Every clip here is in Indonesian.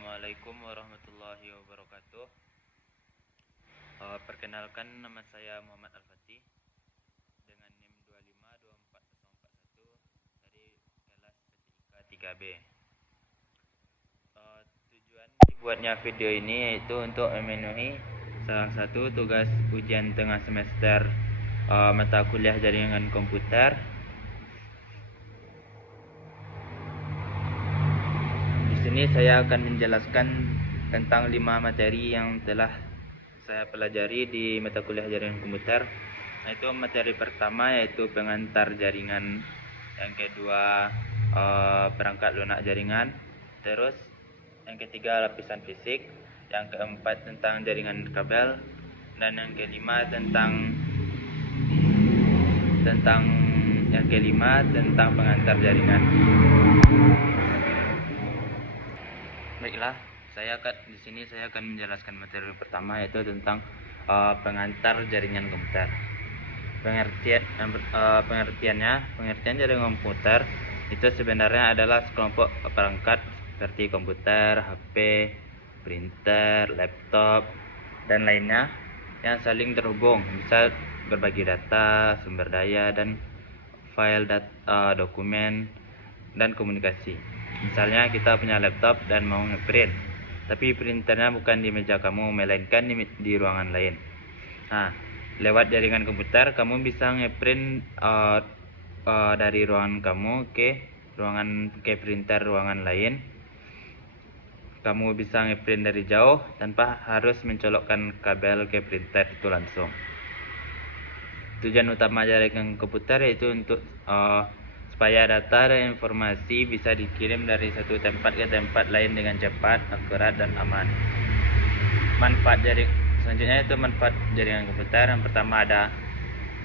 Assalamualaikum warahmatullahi wabarakatuh. Perkenalkan, nama saya Muhammad Al-Fatih dengan NIM 2524041 dari kelas PTIK 3B. Tujuan dibuatnya video ini yaitu untuk memenuhi salah satu tugas ujian tengah semester mata kuliah jaringan komputer. Di sini saya akan menjelaskan tentang 5 materi yang telah saya pelajari di mata kuliah jaringan komputer. Itu materi pertama yaitu pengantar jaringan, yang kedua perangkat lunak jaringan, terus yang ketiga lapisan fisik, yang keempat tentang jaringan kabel, dan yang kelima tentang pengantar jaringan. Baiklah, di sini saya akan menjelaskan materi pertama yaitu tentang pengantar jaringan komputer. Pengertian jaringan komputer itu sebenarnya adalah sekelompok perangkat seperti komputer, HP, printer, laptop, dan lainnya yang saling terhubung, bisa berbagi data, sumber daya, dan file dokumen dan komunikasi. Misalnya kita punya laptop dan mau ngeprint, tapi printernya bukan di meja kamu, melainkan di ruangan lain. Nah, lewat jaringan komputer kamu bisa ngeprint dari ruangan kamu ke printer ruangan lain. Kamu bisa ngeprint dari jauh tanpa harus mencolokkan kabel ke printer itu langsung. Tujuan utama jaringan komputer yaitu untuk supaya data dan informasi bisa dikirim dari satu tempat ke tempat lain dengan cepat, akurat, dan aman. Selanjutnya itu manfaat jaringan komputer. Yang pertama ada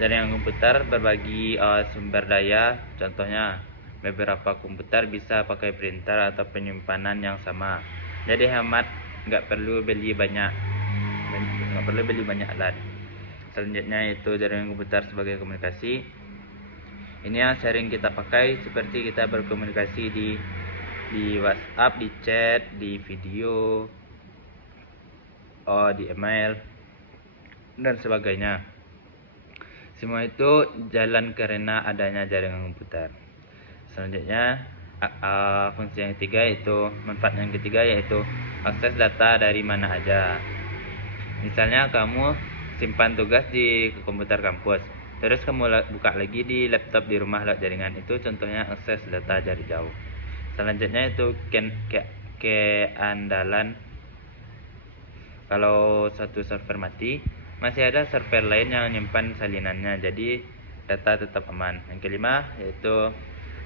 jaringan komputer berbagi sumber daya. Contohnya beberapa komputer bisa pakai printer atau penyimpanan yang sama. Jadi hemat, nggak perlu beli banyak alat. Selanjutnya itu jaringan komputer sebagai komunikasi. Ini yang sering kita pakai, seperti kita berkomunikasi di WhatsApp, di chat, di video, di email, dan sebagainya. Semua itu jalan karena adanya jaringan komputer. Selanjutnya fungsi yang ketiga yaitu manfaat yang ketiga yaitu akses data dari mana aja. Misalnya kamu simpan tugas di komputer kampus, terus kamu buka lagi di laptop di rumah lewat jaringan, itu contohnya akses data dari jauh. Selanjutnya itu keandalan. Kalau satu server mati, masih ada server lain yang menyimpan salinannya, jadi data tetap aman. Yang kelima yaitu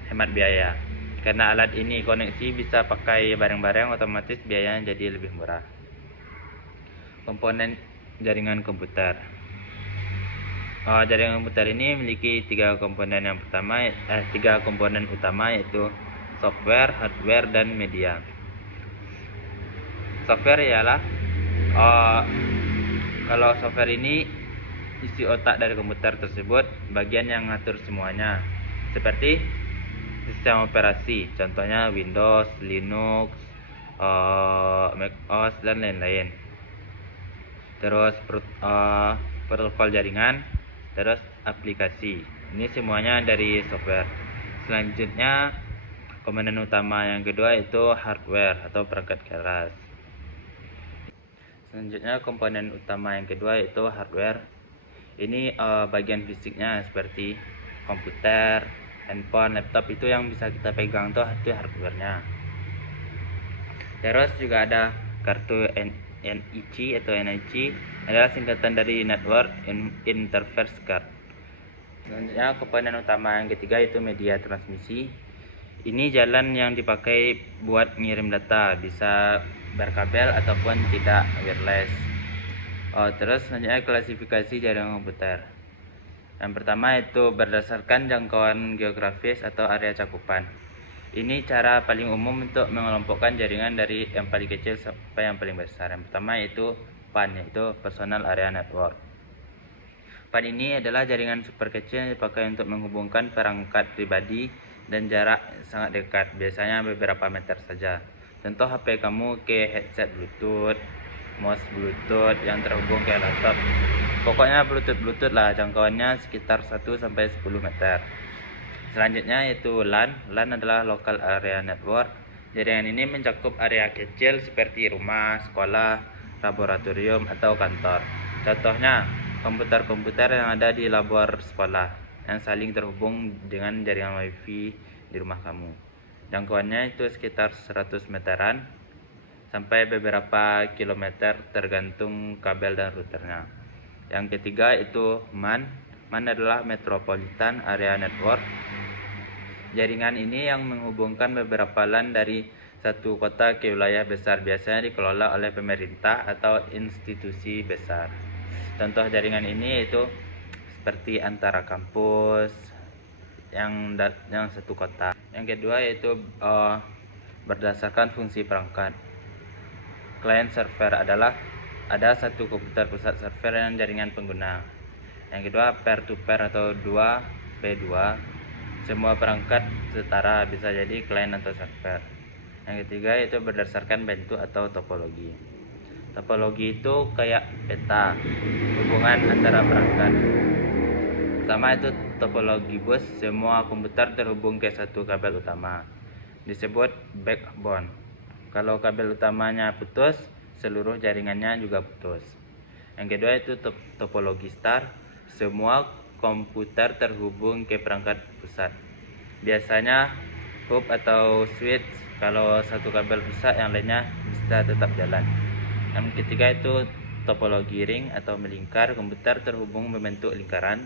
hemat biaya. Karena alat ini koneksi bisa pakai bareng-bareng, otomatis biayanya jadi lebih murah. Komponen jaringan komputer. Jaringan komputer ini memiliki tiga komponen utama yaitu software, hardware, dan media. Software ialah kalau software ini isi otak dari komputer tersebut, bagian yang ngatur semuanya, seperti sistem operasi, contohnya Windows, Linux, Mac OS, dan lain-lain. Terus protokol jaringan, terus aplikasi. Ini semuanya dari software. Selanjutnya komponen utama yang kedua itu hardware atau perangkat keras. Selanjutnya komponen utama yang kedua yaitu hardware. Ini bagian fisiknya seperti komputer, handphone, laptop, itu yang bisa kita pegang itu hardwarenya. Terus juga ada kartu NIC atau NIC, adalah singkatan dari Network Interface Card. Selanjutnya komponen utama yang ketiga itu media transmisi. Ini jalan yang dipakai buat ngirim data, bisa berkabel ataupun tidak wireless. Terus selanjutnya klasifikasi jaringan komputer. Yang pertama itu berdasarkan jangkauan geografis atau area cakupan. Ini cara paling umum untuk mengelompokkan jaringan dari yang paling kecil sampai yang paling besar. Yang pertama yaitu PAN, yaitu Personal Area Network. PAN ini adalah jaringan super kecil yang dipakai untuk menghubungkan perangkat pribadi dan jarak sangat dekat, biasanya beberapa meter saja. Contoh HP kamu ke headset Bluetooth, mouse Bluetooth yang terhubung ke laptop. Pokoknya Bluetooth lah, jangkauannya sekitar 1-10 meter. Selanjutnya yaitu LAN. LAN adalah Local Area Network. Jaringan ini mencakup area kecil seperti rumah, sekolah, laboratorium, atau kantor. Contohnya, komputer-komputer yang ada di labor sekolah yang saling terhubung dengan jaringan WiFi di rumah kamu. Jangkauannya itu sekitar 100 meteran sampai beberapa kilometer tergantung kabel dan routernya. Yang ketiga itu MAN. MAN adalah Metropolitan Area Network. Jaringan ini yang menghubungkan beberapa LAN dari satu kota ke wilayah besar, biasanya dikelola oleh pemerintah atau institusi besar. Contoh jaringan ini itu seperti antara kampus yang satu kota. Yang kedua yaitu berdasarkan fungsi perangkat. Client server adalah ada satu komputer pusat server yang jaringan pengguna. Yang kedua peer to peer atau 2P2. Semua perangkat setara, bisa jadi client atau server. Yang ketiga itu berdasarkan bentuk atau topologi. Topologi itu kayak peta hubungan antara perangkat. Pertama itu topologi bus. Semua komputer terhubung ke satu kabel utama, disebut backbone. Kalau kabel utamanya putus, seluruh jaringannya juga putus. Yang kedua itu topologi star. Semua komputer terhubung ke perangkat pusat, biasanya hub atau switch. Kalau satu kabel rusak, yang lainnya bisa tetap jalan. Yang ketiga itu topologi ring atau melingkar. Komputer terhubung membentuk lingkaran.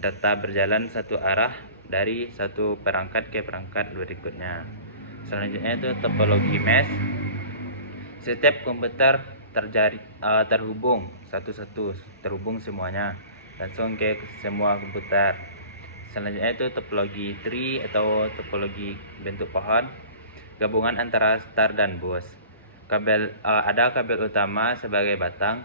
Data berjalan satu arah dari satu perangkat ke perangkat berikutnya. Selanjutnya itu topologi mesh. Setiap komputer terhubung satu-satu, terhubung semuanya langsung ke semua komputer. Selanjutnya itu topologi tree atau topologi bentuk pohon, gabungan antara star dan bus. Ada kabel utama sebagai batang,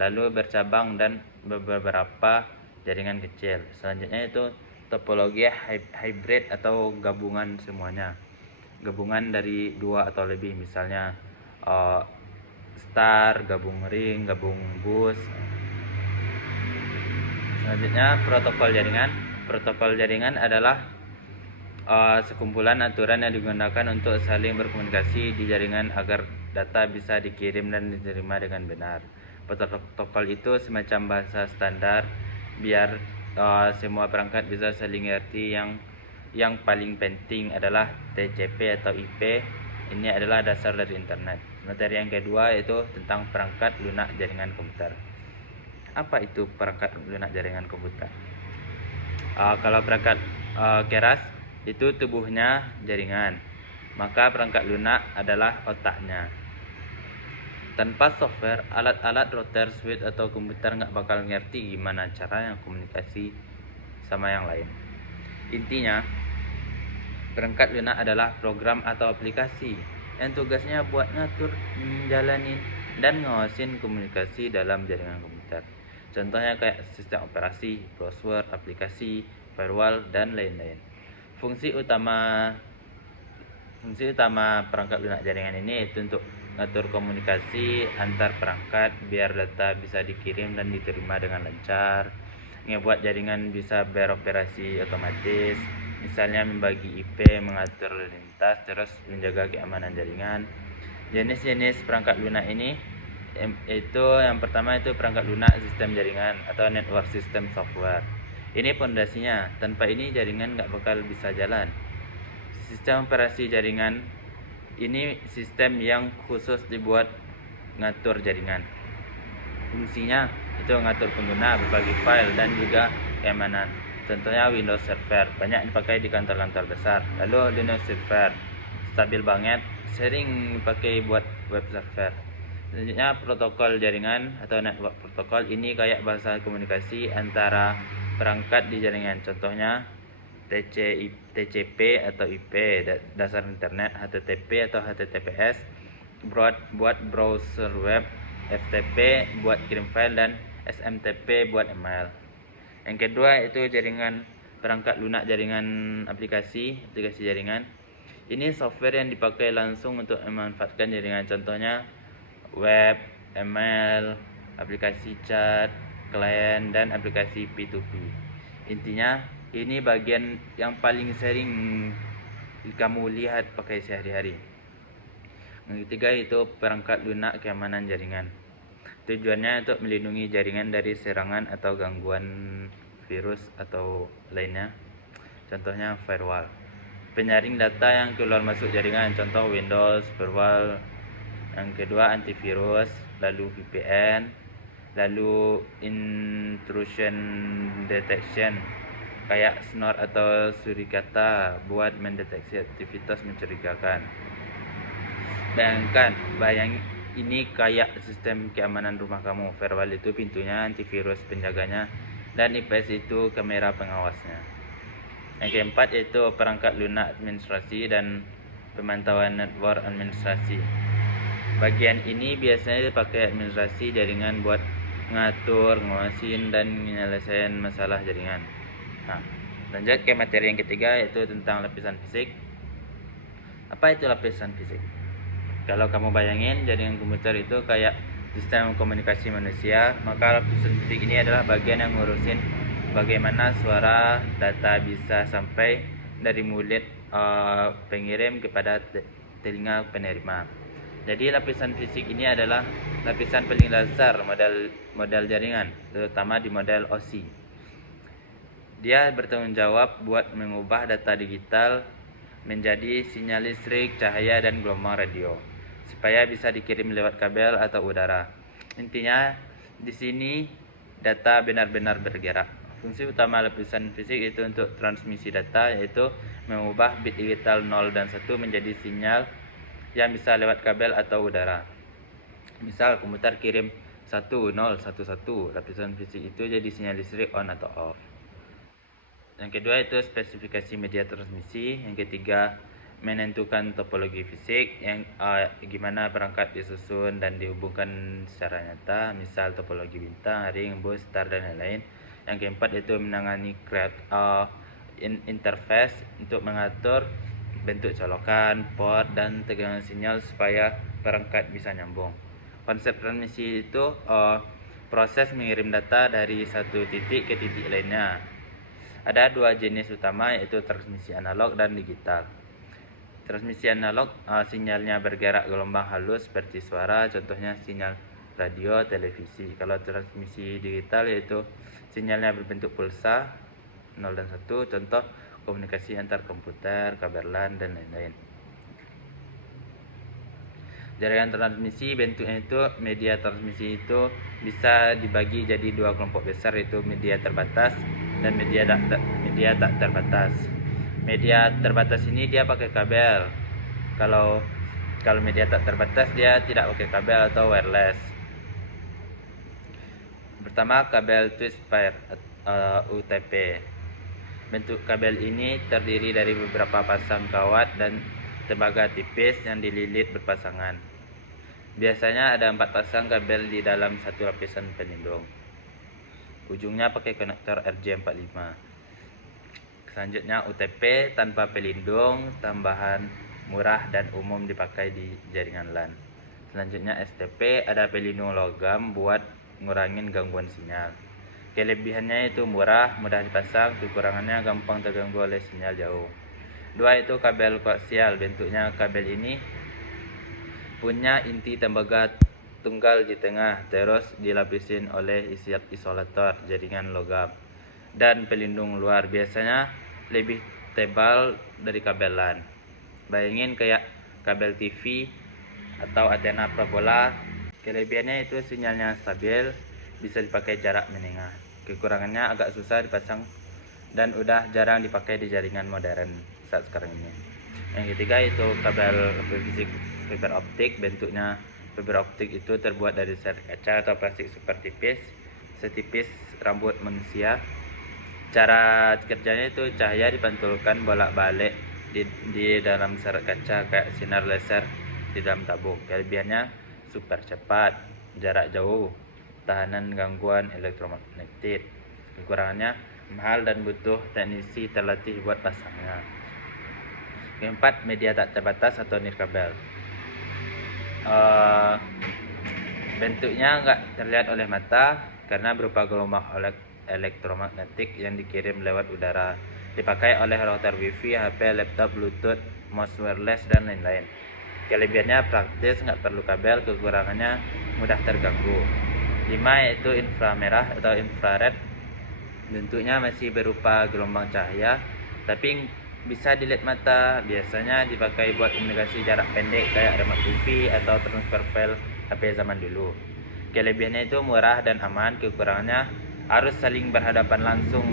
lalu bercabang dan beberapa jaringan kecil. Selanjutnya itu topologi hybrid atau gabungan semuanya, gabungan dari dua atau lebih, misalnya star gabung ring, gabung bus. Selanjutnya protokol jaringan. Protokol jaringan adalah sekumpulan aturan yang digunakan untuk saling berkomunikasi di jaringan agar data bisa dikirim dan diterima dengan benar. Protokol itu semacam bahasa standar biar semua perangkat bisa saling mengerti. Yang paling penting adalah TCP atau IP. Ini adalah dasar dari internet. Materi yang kedua yaitu tentang perangkat lunak jaringan komputer. Apa itu perangkat lunak jaringan komputer? Kalau perangkat keras itu tubuhnya jaringan, maka perangkat lunak adalah otaknya. Tanpa software, alat-alat router, switch atau komputer nggak bakal ngerti gimana cara yang komunikasi sama yang lain. Intinya, perangkat lunak adalah program atau aplikasi yang tugasnya buat ngatur, menjalanin, dan ngawasin komunikasi dalam jaringan komputer. Contohnya kayak sistem operasi, browser, aplikasi, firewall, dan lain-lain. Fungsi utama perangkat lunak jaringan ini itu untuk ngatur komunikasi antar perangkat biar data bisa dikirim dan diterima dengan lancar, ngebuat jaringan bisa beroperasi otomatis, misalnya membagi IP, mengatur lalu lintas, terus menjaga keamanan jaringan. Jenis-jenis perangkat lunak ini itu yang pertama itu perangkat lunak sistem jaringan atau network system software. Ini pondasinya, tanpa ini jaringan nggak bakal bisa jalan. Sistem operasi jaringan ini sistem yang khusus dibuat ngatur jaringan. Fungsinya itu ngatur pengguna, berbagi file, dan juga keamanan. Contohnya Windows Server, banyak dipakai di kantor-kantor besar. Lalu Linux Server, stabil banget, sering dipakai buat web server. Selanjutnya protokol jaringan atau network protokol. Ini kayak bahasa komunikasi antara perangkat di jaringan. Contohnya TCP atau IP, dasar internet, HTTP atau HTTPS buat browser web, FTP buat kirim file, dan SMTP buat email. Yang kedua itu jaringan perangkat lunak jaringan aplikasi jaringan. Ini software yang dipakai langsung untuk memanfaatkan jaringan, contohnya web, email, aplikasi chat, klien, dan aplikasi P2P. Intinya, ini bagian yang paling sering kamu lihat pakai sehari-hari. Yang ketiga itu perangkat lunak keamanan jaringan. Tujuannya untuk melindungi jaringan dari serangan atau gangguan virus atau lainnya. Contohnya firewall. Penyaring data yang keluar masuk jaringan, contoh Windows, firewall. Yang kedua antivirus, lalu VPN, lalu intrusion detection kayak snort atau surikata buat mendeteksi aktivitas mencurigakan. Bayang ini kayak sistem keamanan rumah kamu. Firewall itu pintunya, antivirus penjaganya, dan IPS itu kamera pengawasnya. Yang keempat yaitu perangkat lunak administrasi dan pemantauan network administrasi. Bagian ini biasanya dipakai administrasi jaringan buat ngatur, ngawasin, dan menyelesaikan masalah jaringan. Nah, lanjut ke materi yang ketiga yaitu tentang lapisan fisik. Apa itu lapisan fisik? Kalau kamu bayangin jaringan komputer itu kayak sistem komunikasi manusia, maka lapisan fisik ini adalah bagian yang ngurusin bagaimana suara data bisa sampai dari mulut pengirim kepada telinga penerima. Jadi lapisan fisik ini adalah lapisan paling dasar model jaringan, terutama di model OSI. Dia bertanggung jawab buat mengubah data digital menjadi sinyal listrik, cahaya, dan gelombang radio supaya bisa dikirim lewat kabel atau udara. Intinya di sini data benar-benar bergerak. Fungsi utama lapisan fisik itu untuk transmisi data, yaitu mengubah bit digital 0 dan 1 menjadi sinyal yang bisa lewat kabel atau udara. Misal komputer kirim 1011, lapisan fisik itu jadi sinyal listrik on atau off. Yang kedua itu spesifikasi media transmisi. Yang ketiga menentukan topologi fisik, yang gimana perangkat disusun dan dihubungkan secara nyata, misal topologi bintang, ring, bus, star, dan lain-lain. Yang keempat itu menangani interface untuk mengatur bentuk colokan, port, dan tegangan sinyal supaya perangkat bisa nyambung. Konsep transmisi itu proses mengirim data dari satu titik ke titik lainnya. Ada dua jenis utama, yaitu transmisi analog dan digital. Transmisi analog sinyalnya bergerak gelombang halus seperti suara, contohnya sinyal radio, televisi. Kalau transmisi digital yaitu sinyalnya berbentuk pulsa 0 dan 1, contoh komunikasi antar komputer, kabel LAN, dan lain-lain. Jaringan transmisi bentuknya itu media transmisi itu bisa dibagi jadi dua kelompok besar, yaitu media terbatas dan media tak terbatas. Media terbatas ini dia pakai kabel. Kalau media tak terbatas dia tidak pakai kabel atau wireless. Pertama, kabel twist pair UTP. Bentuk kabel ini terdiri dari beberapa pasang kawat dan tembaga tipis yang dililit berpasangan. Biasanya ada 4 pasang kabel di dalam satu lapisan pelindung. Ujungnya pakai konektor RJ45. Selanjutnya UTP tanpa pelindung, tambahan murah dan umum dipakai di jaringan LAN. Selanjutnya STP, ada pelindung logam buat ngurangin gangguan sinyal. Kelebihannya itu murah, mudah dipasang, kekurangannya gampang terganggu oleh sinyal jauh. Dua itu kabel koaksial. Bentuknya kabel ini punya inti tembaga tunggal di tengah, terus dilapisin oleh isolator jaringan logam dan pelindung luar, biasanya lebih tebal dari kabel LAN. Bayangin kayak kabel TV atau antena parabola. Kelebihannya itu sinyalnya stabil, bisa dipakai jarak menengah. Kekurangannya agak susah dipasang dan udah jarang dipakai di jaringan modern saat sekarang ini. Yang ketiga itu kabel fisik fiber optik. Bentuknya fiber optik itu terbuat dari serat kaca atau plastik super tipis, setipis rambut manusia. Cara kerjanya itu cahaya dipantulkan bolak-balik di dalam serat kaca kayak sinar laser di dalam tabung. Kelebihannya super cepat, jarak jauh, tahanan gangguan elektromagnetik. Kekurangannya mahal dan butuh teknisi terlatih buat pasangnya. Keempat, media tak terbatas atau nirkabel. Bentuknya nggak terlihat oleh mata karena berupa gelombang elektromagnetik yang dikirim lewat udara. Dipakai oleh router wifi, HP, laptop, bluetooth, mouse wireless, dan lain-lain. Kelebihannya praktis, nggak perlu kabel, kekurangannya mudah terganggu. 5, yaitu inframerah atau infrared. Bentuknya masih berupa gelombang cahaya, tapi bisa dilihat mata. Biasanya dipakai buat komunikasi jarak pendek kayak remote TV atau transfer file HP zaman dulu. Kelebihannya itu murah dan aman, kekurangannya harus saling berhadapan langsung.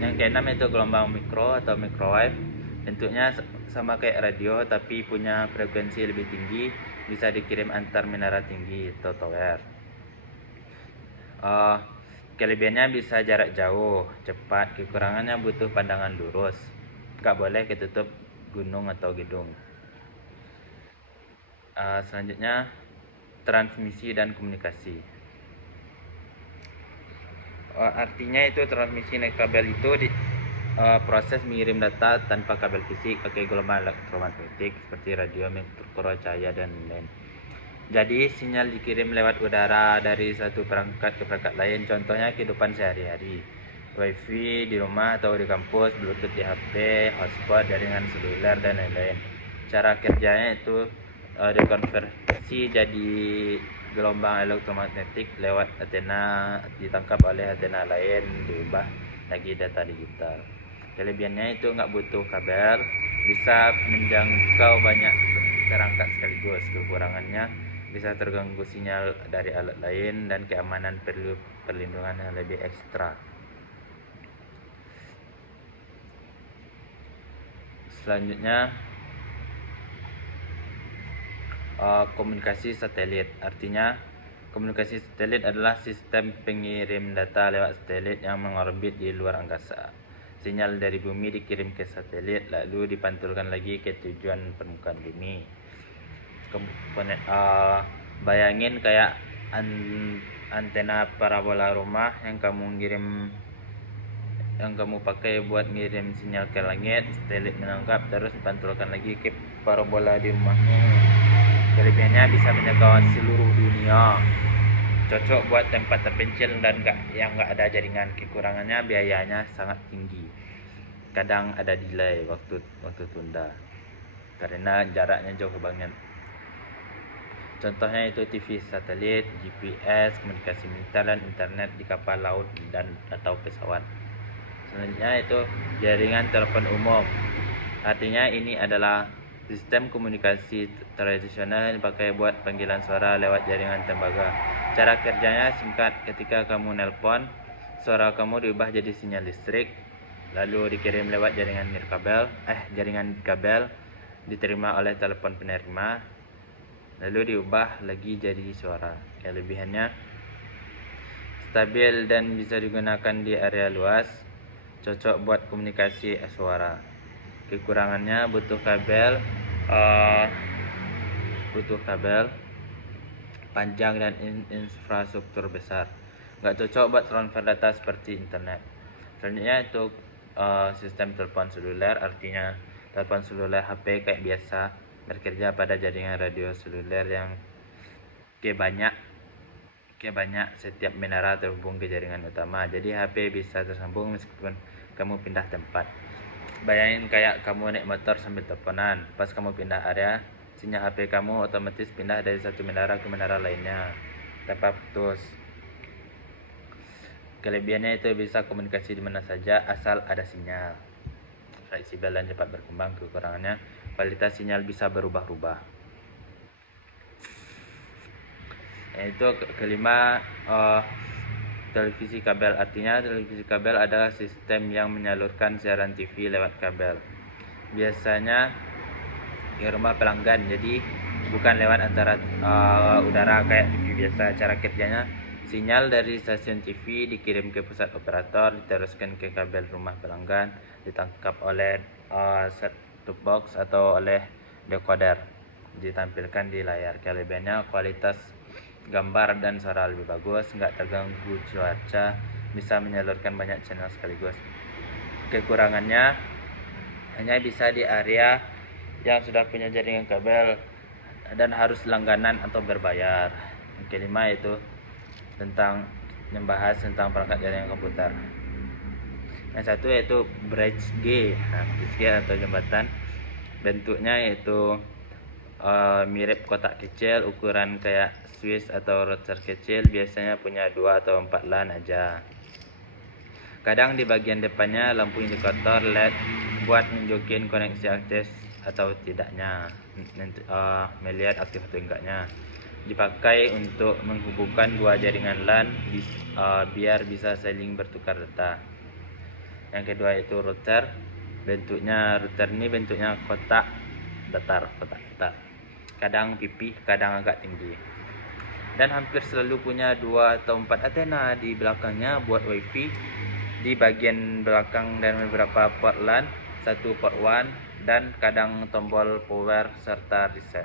Yang keenam itu gelombang mikro atau microwave. Bentuknya sama kayak radio tapi punya frekuensi lebih tinggi, bisa dikirim antar menara tinggi atau tower. Kelebihannya bisa jarak jauh, cepat. Kekurangannya butuh pandangan lurus, nggak boleh ketutup gunung atau gedung. Selanjutnya, transmisi dan komunikasi. Artinya itu transmisi naik kabel itu proses mengirim data tanpa kabel fisik, pakai gelombang elektromagnetik seperti radio, mikro cahaya, dan lain-lain. Jadi sinyal dikirim lewat udara dari satu perangkat ke perangkat lain. Contohnya kehidupan sehari-hari, wifi di rumah atau di kampus, bluetooth di HP, hotspot, jaringan seluler, dan lain-lain. Cara kerjanya itu dikonversi jadi gelombang elektromagnetik lewat antena, ditangkap oleh antena lain, diubah lagi data digital. Kelebihannya itu nggak butuh kabel, bisa menjangkau banyak perangkat sekaligus. Kekurangannya bisa terganggu sinyal dari alat lain, dan keamanan perlu perlindungan yang lebih ekstra. Selanjutnya, komunikasi satelit. Artinya, komunikasi satelit adalah sistem pengirim data lewat satelit yang mengorbit di luar angkasa. Sinyal dari bumi dikirim ke satelit, lalu dipantulkan lagi ke tujuan permukaan bumi. Bayangin kayak antena parabola rumah yang kamu pakai buat ngirim sinyal ke langit. Satelit menangkap terus dipantulkan lagi ke parabola di rumahmu. Kelebihannya bisa menjangkau seluruh dunia, cocok buat tempat terpencil dan yang nggak ada jaringan. Kekurangannya biayanya sangat tinggi, kadang ada delay waktu tunda karena jaraknya jauh banget. Contohnya itu TV satelit, GPS, komunikasi militer, dan internet di kapal laut dan atau pesawat. Selanjutnya itu jaringan telepon umum. Artinya ini adalah sistem komunikasi tradisional yang dipakai buat panggilan suara lewat jaringan tembaga. Cara kerjanya singkat. Ketika kamu nelpon, suara kamu diubah jadi sinyal listrik, lalu dikirim lewat jaringan kabel, diterima oleh telepon penerima, lalu diubah lagi jadi suara. Kelebihannya stabil dan bisa digunakan di area luas, cocok buat komunikasi suara. Kekurangannya butuh kabel panjang dan infrastruktur besar, nggak cocok buat transfer data seperti internet. Selanjutnya itu sistem telepon seluler. Artinya telepon seluler HP kayak biasa, bekerja pada jaringan radio seluler yang banyak setiap menara terhubung ke jaringan utama. Jadi HP bisa tersambung meskipun kamu pindah tempat. Bayangin kayak kamu naik motor sambil teleponan, pas kamu pindah area, sinyal HP kamu otomatis pindah dari satu menara ke menara lainnya tanpa putus. Kelebihannya itu bisa komunikasi di mana saja asal ada sinyal, fleksibel dan cepat berkembang. Kekurangannya kualitas sinyal bisa berubah-ubah. Itu kelima, televisi kabel. Artinya televisi kabel adalah sistem yang menyalurkan siaran TV lewat kabel, biasanya di rumah pelanggan, jadi bukan lewat antara udara kayak TV biasa. Cara kerjanya, sinyal dari stasiun TV dikirim ke pusat operator, diteruskan ke kabel rumah pelanggan, ditangkap oleh set-top box atau oleh decoder, ditampilkan di layar. Kelebihannya kualitas gambar dan suara lebih bagus, nggak terganggu cuaca, bisa menyalurkan banyak channel sekaligus. Kekurangannya hanya bisa di area yang sudah punya jaringan kabel dan harus langganan atau berbayar. Yang kelima itu tentang membahas tentang perangkat jaringan komputer. Yang satu yaitu bridge G. Nah, bridge G atau jembatan, bentuknya yaitu mirip kotak kecil, ukuran kayak Swiss atau router kecil, biasanya punya 2 atau 4 LAN aja. Kadang di bagian depannya lampu indikator LED buat nunjukin koneksi aktif atau tidaknya, melihat aktif atau enggaknya. Dipakai untuk menghubungkan dua jaringan LAN biar bisa saling bertukar data. Yang kedua itu router. Router ini bentuknya kotak datar. Kadang pipih, kadang agak tinggi. Dan hampir selalu punya 2 atau 4 antena di belakangnya buat wifi. Di bagian belakang dan beberapa port LAN, 1 port WAN, dan kadang tombol power serta reset.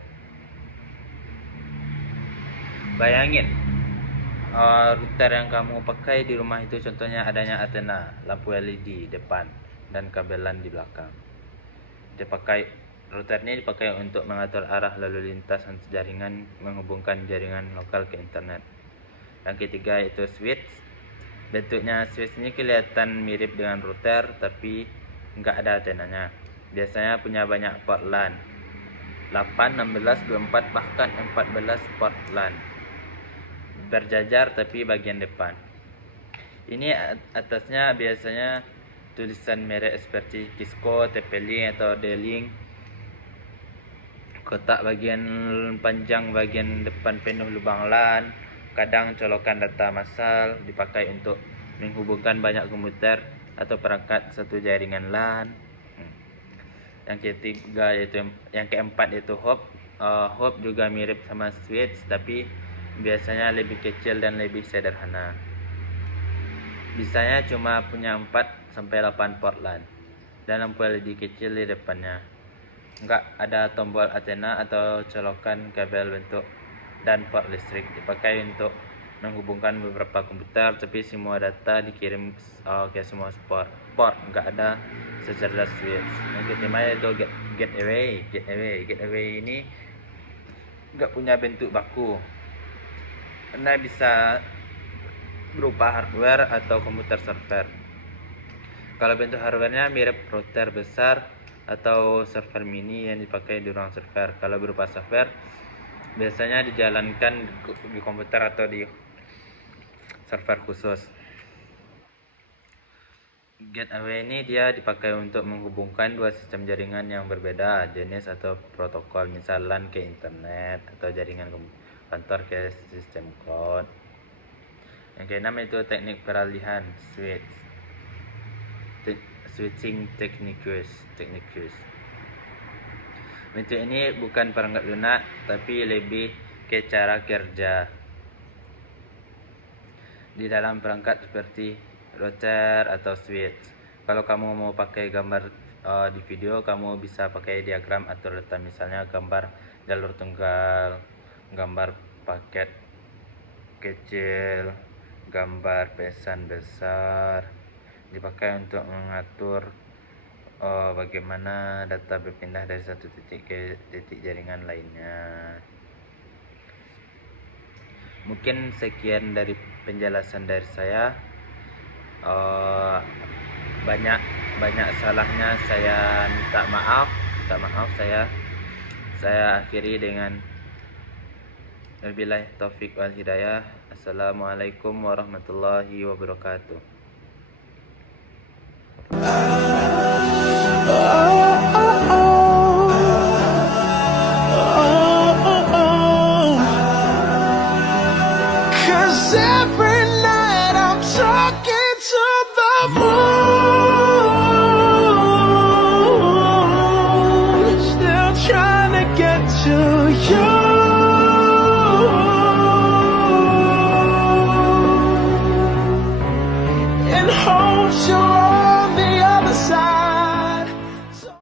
Bayangin router yang kamu pakai di rumah itu contohnya adanya antena, lampu LED depan, dan kabel LAN di belakang. Router ini dipakai untuk mengatur arah lalu lintas jaringan, menghubungkan jaringan lokal ke internet. Yang ketiga itu switch. Bentuknya switch ini kelihatan mirip dengan router tapi nggak ada antenanya. Biasanya punya banyak port LAN, 8, 16, 24, bahkan 14 port LAN. Berjajar tapi bagian depan. Ini atasnya biasanya tulisan merek seperti Cisco, TP-Link atau D-Link. Kotak bagian panjang bagian depan penuh lubang LAN. Kadang colokan data massal dipakai untuk menghubungkan banyak komputer atau perangkat satu jaringan LAN. Yang keempat itu hop. Hop juga mirip sama switch tapi biasanya lebih kecil dan lebih sederhana. Bisanya cuma punya 4 sampai 8 port LAN dan lampu LED kecil di depannya. Enggak ada tombol antena atau colokan kabel bentuk dan port listrik. Dipakai untuk menghubungkan beberapa komputer tapi semua data dikirim ke semua port. Enggak ada secerdas switch. Yang kelima itu gateway. Gateway ini enggak punya bentuk baku. Karena bisa berupa hardware atau komputer server. Kalau bentuk hardwarenya mirip router besar atau server mini yang dipakai di ruang server. Kalau berupa software biasanya dijalankan di komputer atau di server khusus. Gateway ini dia dipakai untuk menghubungkan dua sistem jaringan yang berbeda jenis atau protokol, misal LAN ke internet atau jaringan kantor ke sistem cloud. Yang keenam itu teknik peralihan switching techniques. Bentuk ini bukan perangkat lunak tapi lebih ke cara kerja di dalam perangkat seperti router atau switch. Kalau kamu mau pakai gambar di video, kamu bisa pakai diagram atau data, misalnya gambar jalur tunggal, gambar paket kecil, gambar pesan besar. Dipakai untuk mengatur bagaimana data berpindah dari satu titik ke titik jaringan lainnya. Mungkin sekian dari penjelasan dari saya. Banyak salahnya saya minta maaf. Saya akhiri dengan wabillahi taufik wal hidayah. Assalamualaikum warahmatullahi wabarakatuh. Every night I'm talking to the moon, still trying to get to you.